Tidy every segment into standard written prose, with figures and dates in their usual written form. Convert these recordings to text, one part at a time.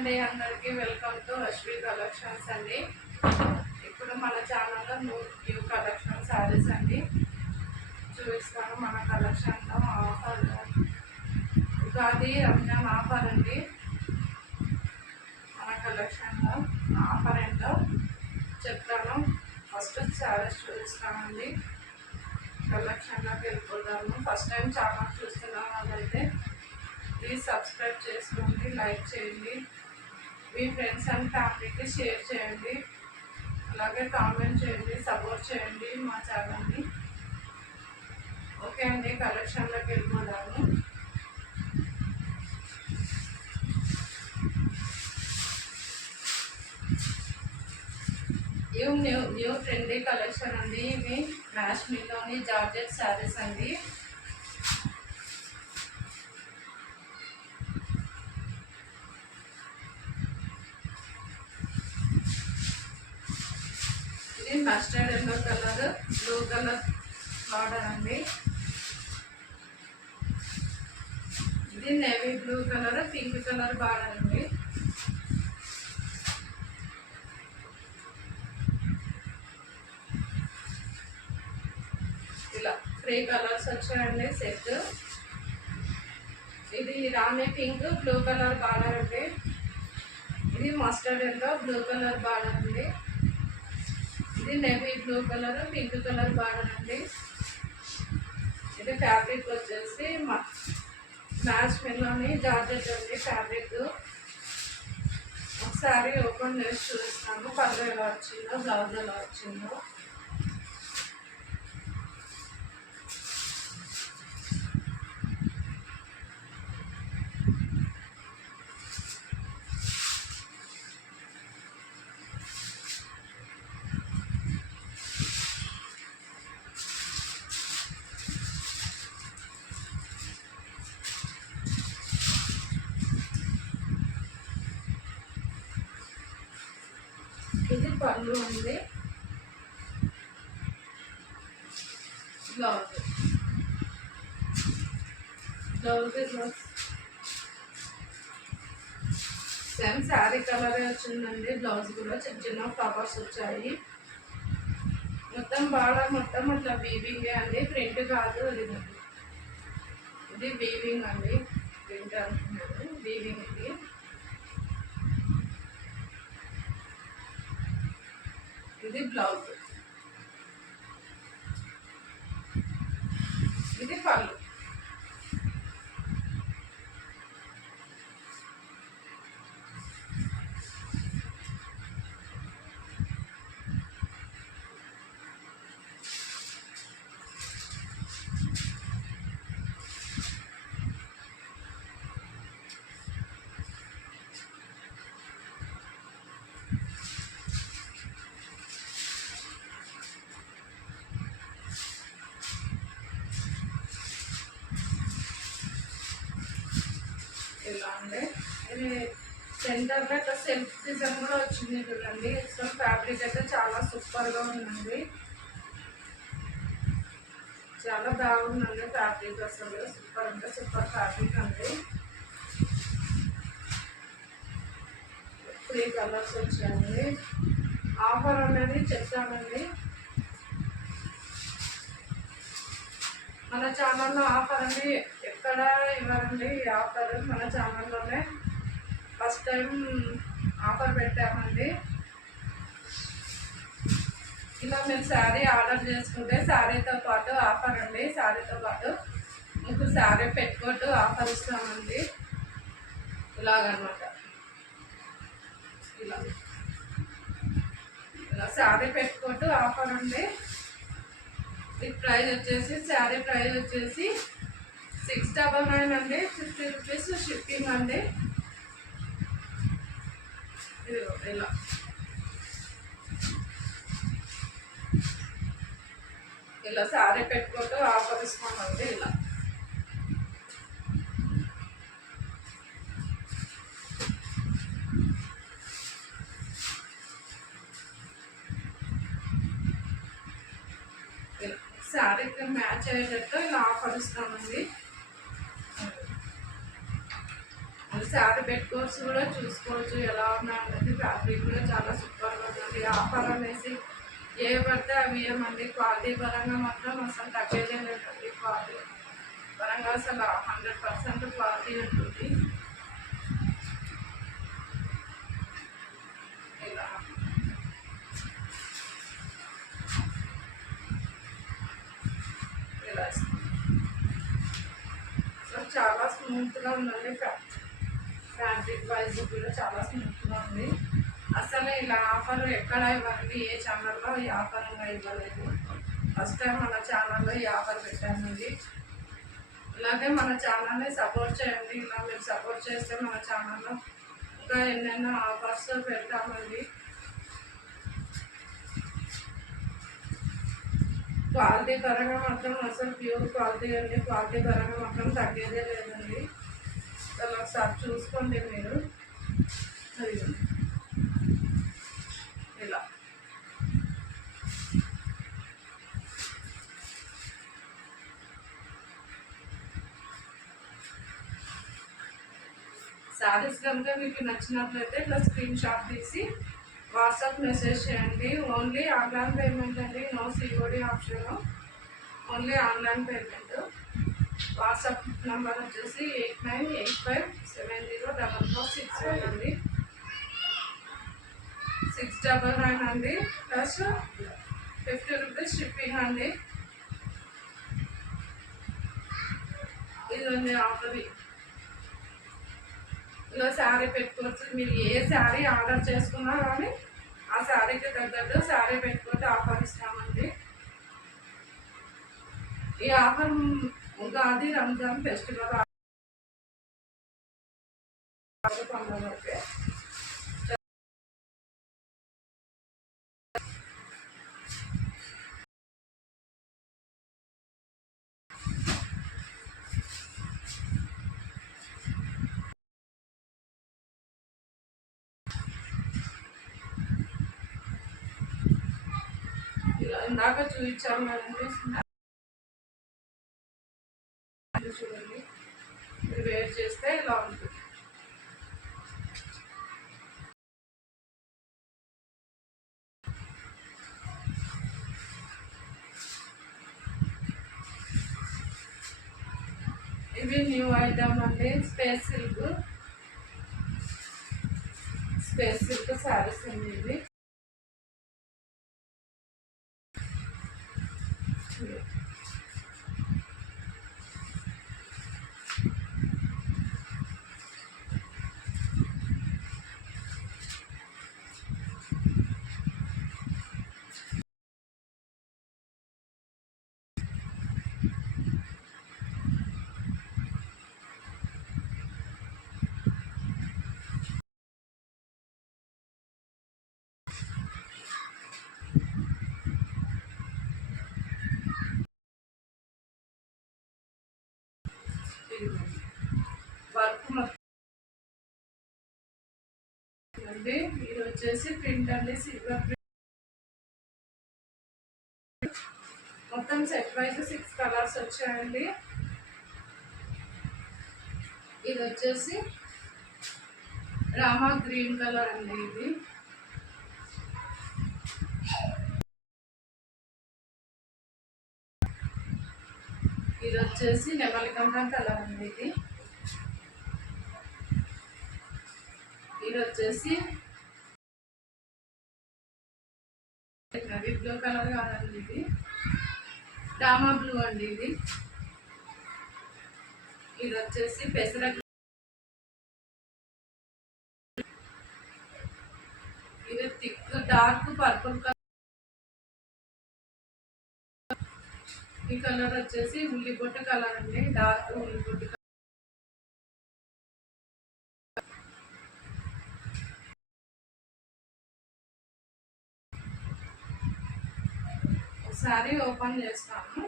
అండి అందరికీ welcome to Ashwi కలెక్షన్స్ అండి. ఇప్పుడు మన ఛానల్లో న్యూ కలెక్షన్ శారీస్ అండి చూపిస్తాను. మన కలెక్షన్లో ఆఫర్ ఉగాది రంజాన్ ఆఫర్ అండి. మన కలెక్షన్లో ఆఫర్ ఏంటో చెప్తాను. ఫస్ట్ శారీస్ చూపిస్తానండి. కలెక్షన్లోకి వెళ్ళిపోతాను. ఫస్ట్ టైం ఛానల్ చూస్తున్నాం వాళ్ళైతే ప్లీజ్ సబ్స్క్రైబ్ చేసుకోండి, లైక్ చేయండి, మీ ఫ్రెండ్స్ అండ్ ఫ్యామిలీకి షేర్ చేయండి, అలాగే కామెంట్ చేయండి, సపోర్ట్ చేయండి మా ఛానల్ని. ఓకే అండి, కలెక్షన్లోకి వెళ్ళిపోదాము. ఇవి న్యూ ట్రెండీ కలెక్షన్ అండి. ఇవి కాశ్మీర్లోని జార్జెట్ శారీస్ అండి. ఇది mustard yellow colour, blue colour border అండి. ఇది navy blue colour, pink colour border అండి. ఇలా 3 కలర్స్ వచ్చాయండి సెట్. ఇది రాణి పింక్, బ్లూ కలర్ బార్డర్ అండి. ఇది mustard yellow, blue colour border అండి. ఇది navy blue colour, pink colour border అండి. ఇది ఫ్యాబ్రిక్ వచ్చేసి కాశ్మీర్లోని జార్జెట్ అండి ఫ్యాబ్రిక్. ఒకసారి ఓపెన్ చేసి చూపిస్తాను. పళ్ళు ఎలా వచ్చిందో, బ్లౌజ్ ఎలా వచ్చిందో. ఇది పళ్ళు అండి. బ్లౌజ్ సేమ్ శారీ కలరే వచ్చిందండి. బ్లౌజ్ కూడా చిన్న చిన్న ఫ్లవర్స్ వచ్చాయి. మొత్తం బార్డర్ మొత్తం అట్లా వీవింగే అండి, ప్రింట్ కాదు. ఇది వీవింగ్ అండి, ప్రింట్ అంటున్నాను, వీవింగ్. ఇది బ్లౌజ్, ఇది పళ్ళు. ఇలా అండి. ఇది సెంటర్లో ఇట్లా సెల్ఫ్ డిజైన్ కూడా వచ్చింది చూడండి. సో ఫ్యాబ్రిక్ అయితే చాలా సూపర్గా ఉందండి, చాలా బాగుందండి ఫ్యాబ్రిక్. అసలు సూపర్ అంటే సూపర్ ఫ్యాబ్రిక్ అండి. 3 కలర్స్ వచ్చాయండి. ఆఫర్ అనేది చెప్తానండి. మన ఛానల్లో ఆఫర్ అండి ఎక్కడ ఇవ్వరండి ఈ ఆఫర్. మన ఛానల్లోనే ఫస్ట్ టైం ఆఫర్ పెట్టామండి. ఇలా మీరు శారీ ఆర్డర్ చేసుకుంటే శారీతో పాటు ఆఫర్ అండి. శారీతో పాటు మీకు శారీ పెట్టుకోటు ఆఫర్ ఇస్తామండి. ఇలాగనమాట, ఇలా శారీ పెట్టుకోటు ఆఫర్ అండి. ఈ ప్రైస్ వచ్చేసి శారీ ప్రైస్ వచ్చేసి 699 అండి. 50 రూపీస్ షిప్పింగ్ అండి. ఇలా ఇలా శారీ పెట్టుకుంటూ ఆఫర్ ఇస్తామండి. ఇలా శారీకి మ్యాచ్ అయ్యేటట్టు ఇలా ఆఫర్ ఇస్తామండి. శారీ పెట్టుకోవచ్చు కూడా చూసుకోవచ్చు ఎలా ఉన్నాయనేది. ఫ్యాబ్రిక్ కూడా చాలా సూపర్గా ఉంటుంది. ఆఫర్ అనేసి ఏ పడితే అవి ఏమండి క్వాలిటీ పరంగా మాత్రం అసలు తగ్గేదే లేదండి. క్వాలిటీ పరంగా అసలు 100% క్వాలిటీ ఉంటుంది. ఇలా ఇలా సో చాలా స్మూత్గా ఉందండి. ఫ్యాబ్రిక్ వైజ్ కూడా చాలా స్మూత్గా ఉంది. అసలు ఇలా ఆఫర్ ఎక్కడ ఇవ్వండి, ఏ ఛానల్లో ఈ ఆఫర్ ఇవ్వలేదు. ఫస్ట్ టైం మన ఛానల్లో ఈ ఆఫర్ పెట్టానండి. ఇలాగే మన ఛానల్ని సపోర్ట్ చేయండి. ఇలా మీరు సపోర్ట్ చేస్తే మన ఛానల్లో ఇంకా ఎన్నెన్నో ఆఫర్స్ పెడతామండి. క్వాలిటీ పరంగా మాత్రం అసలు ప్యూర్ క్వాలిటీ అండి. క్వాలిటీ పరంగా మాత్రం తగ్గేదే లేదండి. అసలు ఒకసారి చూసుకోండి మీరు. ఇలా శారీస్ కనుక మీకు నచ్చినట్లయితే ఇట్లా స్క్రీన్ షాట్ తీసి వాట్సాప్ మెసేజ్ చేయండి. ఓన్లీ ఆన్లైన్ పేమెంట్ అండి, no COD option, only online payment. WhatsApp number వచ్చేసి 8985704461 అండి. 699 అండి, ప్లస్ 50 రూపీస్ షిప్పింగ్ అండి. ఇదండి ఆఫర్. ఇలా శారీ పెట్టుకోవచ్చు. మీరు ఏ శారీ ఆర్డర్ చేసుకున్నా కానీ ఆ శారీకి తగ్గట్టు శారీ పెట్టుకుంటే ఆఫర్ ఇస్తామండి. ఈ ఆఫర్ ఉగాది, రంజాన్ ఫెస్టివల్ పండుగ. ఇందాక చూపించాము కదండి, చూడండి. మీరు వేర్ చేస్తే ఇలా ఉంటుంది. ఇవి న్యూ ఐటమ్ అండి. స్పేస్ సిల్క్ శారీస్ అండి. ఇవి వర్క్ అండి. ఇది వచ్చేసి ప్రింట్ అండి, సిల్వర్ ప్రింట్. మొత్తం సెట్ వైజ్ 6 కలర్స్ వచ్చాయండి. ఇది వచ్చేసి రామా గ్రీన్ కలర్ అండి. ఇది వచ్చేసి నెమలికంఠం కలర్ అండి. ఇది వచ్చేసి నవీ బ్లూ కలర్ కాదండి, ఇది డామా బ్లూ అండి. ఇది వచ్చేసి పెసర. ఇది థిక్ డార్క్ పర్పుల్ కలర్. ఈ కలర్ వచ్చేసి ఉల్లిపొట్టు కలర్ అండి, డార్క్ ఉల్లిపొట్టు కలర్. ఒకసారి ఓపెన్ చేస్తాను.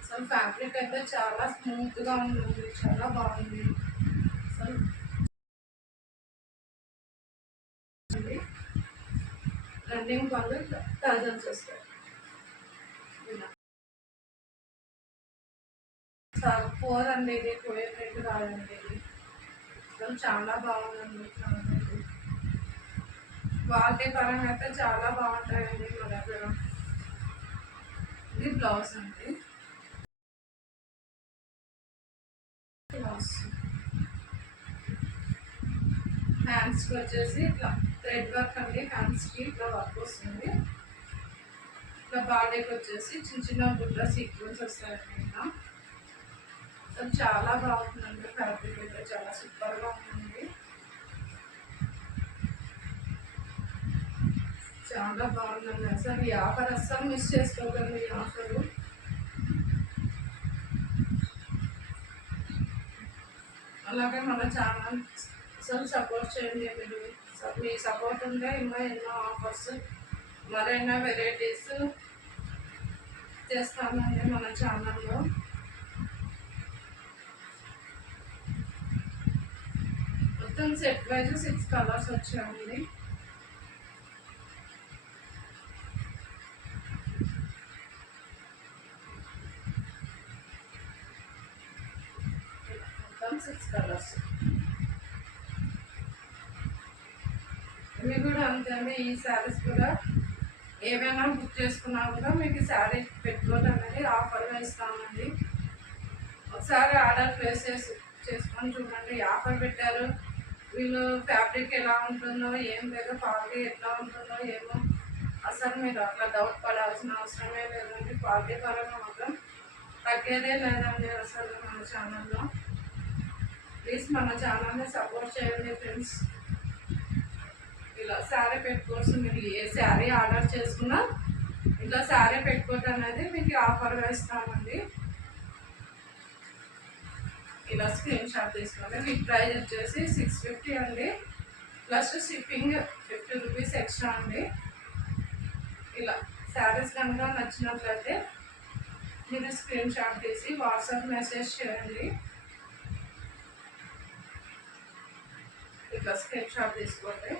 అసలు ఫ్యాబ్రిక్ అయితే చాలా స్మూత్గా ఉంటుంది, చాలా బాగుంది. అసలు రన్నింగ్ పళ్ళు థౌజండ్స్ వస్తాయి. పోదండి, ఇది పోయే రేటు కాదండి. ఇది అసలు చాలా బాగుందండి. క్వాలిటీ పరంగా అయితే చాలా బాగుంటాయండి మా దగ్గర. ఇది బ్లౌజ్ అండి. బ్లౌజ్ హ్యాండ్స్కి వచ్చేసి ఇట్లా థ్రెడ్ వర్క్ అండి. హ్యాండ్స్కి ఇట్లా వర్క్ వస్తుంది. ఇట్లా బాడీకి వచ్చేసి చిన్న చిన్న బుట్ట సీక్వెన్స్ వస్తాయండి. ఇలా అసలు చాలా బాగుంటుందండి. ఫ్యాబ్రిక్ అయితే చాలా సూపర్గా ఉంటుంది. చాలా బాగుందండి. అసలు ఈ ఆఫర్ అస్సలు మిస్ చేసుకోకండి. ఈ ఆఫరు అలాగే మన ఛానల్ అసలు సపోర్ట్ చేయండి. మీరు మీ సపోర్ట్ ఉంటే ఇంకా ఎన్నో ఆఫర్స్ మరైనా వెరైటీస్ చేస్తామండి మన ఛానల్లో. మొత్తం సెట్ వైజ్ 6 కలర్స్ వచ్చాయండి. మొత్తం 6 కలర్స్. ఇవి కూడా అంతే అండి. ఈ శారీస్ కూడా ఏమైనా బుక్ చేసుకున్నా కూడా మీకు శారీ పెట్టుకోవడం అనేది ఆఫర్గా ఇస్తామండి. ఒకసారి ఆర్డర్ ప్లేస్ చేసుకొని చూడండి. ఆఫర్ పెట్టారు, వీళ్ళు ఫ్యాబ్రిక్ ఎలా ఉంటుందో ఏం లేదు, క్వాలిటీ ఎట్లా ఉంటుందో ఏమో అసలు మీరు అట్లా డౌట్ పడాల్సిన అవసరమే లేదండి. క్వాలిటీ పరంగా మాత్రం తగ్గేదే లేదండి అసలు మన ఛానల్లో. ప్లీజ్ మన ఛానల్ని సపోర్ట్ చేయండి ఫ్రెండ్స్. ఇలా శారీ పెట్టుకోవచ్చు. మీరు ఏ శారీ ఆర్డర్ చేసుకున్నా ఇలా శారీ పెట్టుకోవటం అనేది మీకు ఆఫర్గా ఇస్తామండి. ఇలా స్క్రీన్ షాట్ తీసుకోండి. వీటి ప్రైస్ వచ్చేసి 650 అండి. ప్లస్ షిప్పింగ్ 50 రూపీస్ ఎక్స్ట్రా అండి. ఇలా శారీస్ కనుక నచ్చినట్లయితే మీరు స్క్రీన్ షాట్ తీసి వాట్సాప్ మెసేజ్ చేయండి. ఇట్లా స్క్రీన్ షాట్ తీసుకోండి.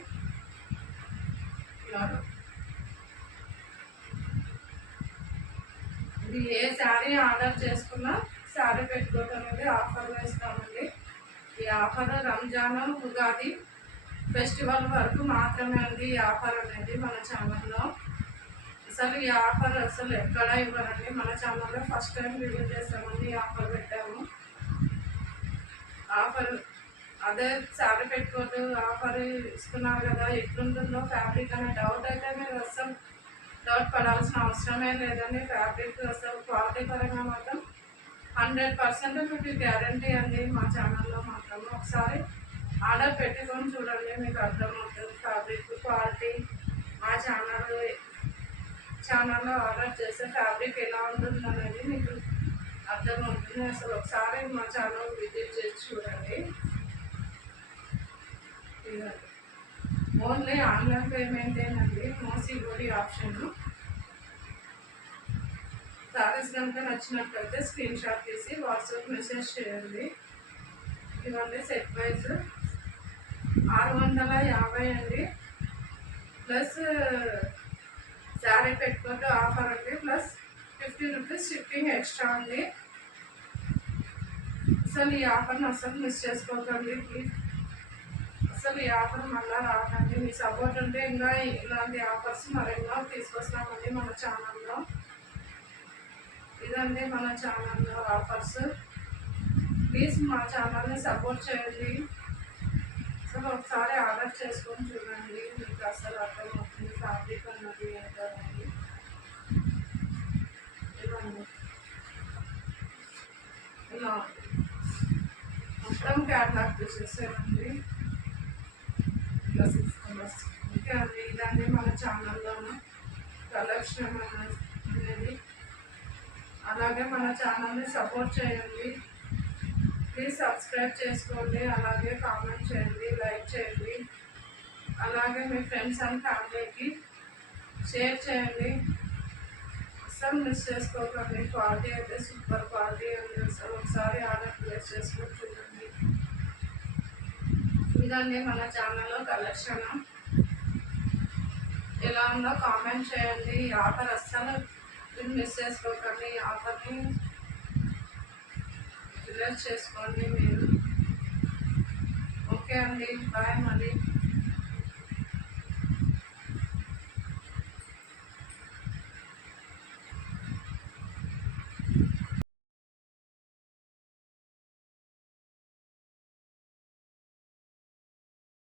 ఇది ఏ శారీ ఆర్డర్ చేసుకున్నా శారీ పెట్టుకోవటం అనేది ఆఫర్గా ఇస్తామండి. ఈ ఆఫర్ రంజాన్, ఉగాది ఫెస్టివల్ వరకు మాత్రమే అండి ఈ ఆఫర్ అనేది మన ఛానల్లో. అసలు ఈ ఆఫర్ అసలు ఎక్కడా ఇవ్వరండి. మన ఛానల్లో ఫస్ట్ టైం రివ్యూ చేస్తామండి. ఈ ఆఫర్ పెట్టాము. ఆఫర్ అదే శారీ పెట్టుకోవద్దు, ఆఫర్ ఇస్తున్నారు కదా ఎట్లుంటుందో ఫ్యాబ్రిక్ అనే డౌట్ అయితే మీరు అసలు డౌట్ పడాల్సిన అవసరమే లేదండి. ఫ్యాబ్రిక్ అసలు క్వాలిటీ పరంగా మాత్రం 100% మీకు గ్యారంటీ అండి. మా ఛానల్లో మాత్రం ఒకసారి ఆర్డర్ పెట్టుకొని చూడండి, మీకు అర్థమవుతుంది ఫ్యాబ్రిక్ క్వాలిటీ. మా ఛానల్లో ఆర్డర్ చేస్తే ఫ్యాబ్రిక్ ఎలా ఉంటుంది అనేది మీకు అర్థమవుతుంది. అసలు ఒకసారి మా ఛానల్ విజిట్ చేసి చూడండి. ఓన్లీ ఆన్లైన్ పేమెంటేనండి, నో సిఓడి ఆప్షన్. శారీస్ కనుక నచ్చినట్లయితే స్క్రీన్ షాట్ తీసి వాట్సాప్ మెసేజ్ చేయండి. ఇవన్నీ సెట్ వైజ్ 650 అండి. ప్లస్ శారీ పెట్టుకుంటే ఆఫర్ అండి. ప్లస్ 50 రూపీస్ షిప్పింగ్ ఎక్స్ట్రా అండి. అసలు ఈ ఆఫర్ని అసలు మిస్ చేసుకోకండి ప్లీజ్. అసలు ఈ ఆఫర్ మళ్ళీ రాకండి. మీ సపోర్ట్ ఉంటే ఇంకా ఇలాంటి ఆఫర్స్ మరెన్నో తీసుకొస్తామండి మన ఛానల్లో. ఇదండి మన ఛానల్లో ఆఫర్స్. ప్లీజ్ మా ఛానల్ని సపోర్ట్ చేయండి. అసలు ఒకసారి ఆర్డర్ చేసుకొని చూడండి, మీకు అసలు అర్థమవుతుంది ఫ్యాబ్రిక్ అన్నది ఏంటనేది. ఇదండి ఇలా మొత్తం క్యాట్లాగ్ తీసేసానండి. ఇలా 6 కలర్స్. ఓకే అండి, ఇదండి మన ఛానల్లోనూ కలెక్షన్ అనేది. అలాగే మన ఛానల్ని సపోర్ట్ చేయండి. ప్లీజ్ సబ్స్క్రైబ్ చేసుకోండి. అలాగే కామెంట్ చేయండి, లైక్ చేయండి. అలాగే మీ ఫ్రెండ్స్ అండ్ ఫ్యామిలీకి షేర్ చేయండి. అస్సలు మిస్ చేసుకోకండి. క్వాలిటీ అయితే సూపర్ క్వాలిటీ ఉంది. అసలు ఒకసారి ఆర్డర్ ప్లేస్ చేసుకొని చూడండి. ఇదండి మన ఛానల్లో కలెక్షన్. ఎలా ఉందో కామెంట్ చేయండి. ఈ ఆఫర్ అస్సలు మిస్ చేసుకోకండి. ఈ ఆఫర్ని రిలీజ్ చేసుకోండి మీరు. ఓకే అండి, బాయ్. మళ్ళీ